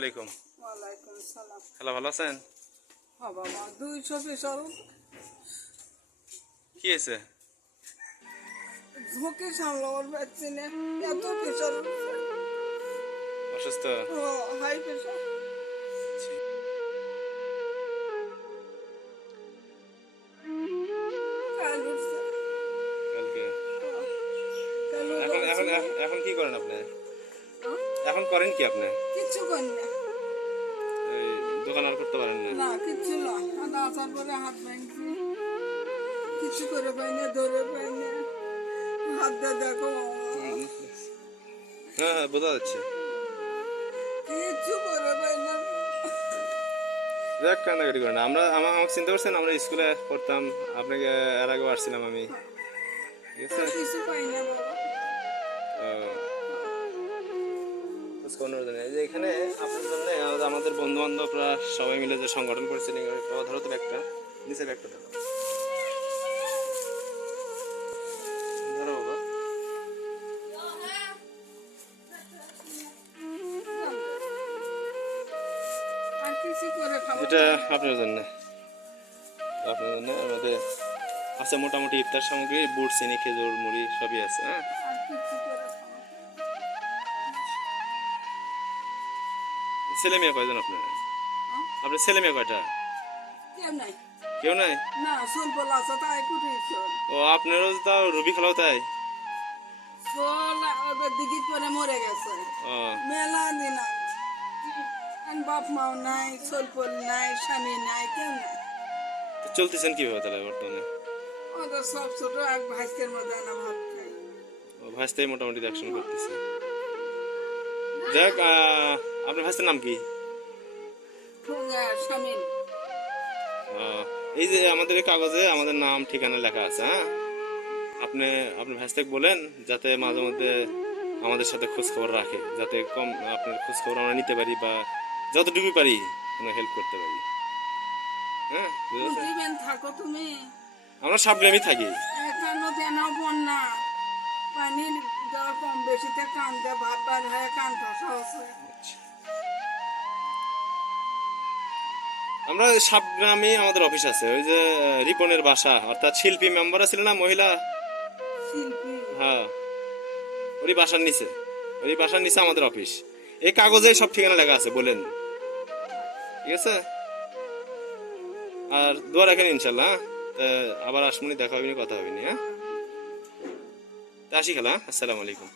আলাইকুম। ওয়ালাইকুম সালাম। খালা ভালো আছেন? হ্যাঁ বাবা, 200 প্রেশার কি হয়েছে? ঝুঁকি সামলাবার পারছি না, এত প্রেশার অসুস্থ? High pressure. কাল উঠছে, কালকে? কাল এখন এখন উঠছে। এখন কি করেন আপনি? এখন করেন কি আপনি? কিচ্ছু করি না, এই দোকান আর করতে পারেন না? না কিচ্ছু না। আসার পরে হাত ভাঙছি, কিছু করে পাই না, ধরে পাই না। হাত দিয়ে দেখো, হ্যাঁ হ্যাঁ, বোঝা যাচ্ছে। কিচ্ছু করে পাই না। যাক, কান্নাকাটি করেন না। আমাকে চিন্তা করছেন, আমরা স্কুলে পড়তাম, আপনাকে এর আগেও আসছিলাম আমি, ঠিক আছে? কিছু পাই না বাবা। এই যে এখানে আপনার জন্য আমাদের বন্ধু বান্ধবরা সবাই মিলে যে সংগঠন করছেন, ধরো তো ব্যাগটা, নিচে ব্যাগটা ধরো, ধরো বাবা। আর কিছু করে খাবো এটা আপনার জন্য আমাদের আছে মোটামুটি ইফতার সামগ্রী, বুট, চিনি, খেজুর, মুড়ি সবই আছে। হ্যাঁ, আর কিছু করে খাবো। ছেলে মেয়ে কয়জন আপনার? আপনার ছেলে মেয়ে কয়টা? কেউ নাই, কেউ নাই? না সোলপল আছে তাই কুটিয়েছ। ও, আপনারও তাও রুবি খেলাও তাই? সোল ওদের দিকে পরে মরে গেছে ও, মেলা দিন আগে। আর বাপ মাও নাই, সোলপল নাই, স্বামী নাই, কেউ নাই। তো চলতেছেন কিভাবে তাহলে বর্তমানে? ওদের সব ছোট এক ভাইসের মধ্যে না ভাত খাই। ও, ভাইস্তাই মোটামুটি অ্যাকশন করতেছে। যাক, আপনার ভাইস্তার নাম কি? স্বামী এই যে আমাদের এই কাগজে আমাদের নাম ঠিকানা লেখা আছে। হ্যাঁ, আপনি আপনার ভাইস্তাকে বলেন যাতে মাঝে মধ্যে আমাদের সাথে খোঁজ খবর রাখে, যাতে কম আপনার খোঁজ খবর আমরা নিতে পারি বা যতটুকু পারি কোনো হেল্প করতে পারি। হ্যাঁ, বুঝেছেন? দিবেন থাকো তুমি। আমরা সাবগ্রামই থাকি। এখানে যেন বন্যা পানির দেওয়া কম বেশিতে কান্দে ভাত বার হয়ে কান ঠসা আছে। আমরা সাবগ্রামে আমাদের অফিস আছে, ওই যে রিপনের বাসা, অর্থাৎ শিল্পী মেম্বার ছিল না মহিলা? শিল্পী হ্যাঁ, ওই বাসার নিচে আমাদের অফিস। এই কাগজে সব ঠিকানা লেখা আছে, বলেন। ঠিক আছে, আর দোয়া রাখেন ইনশাল্লাহ। আবার আসমনি, দেখা হবে, কথা হবে। হ্যাঁ, তা আসি খালা, আসসালামু আলাইকুম।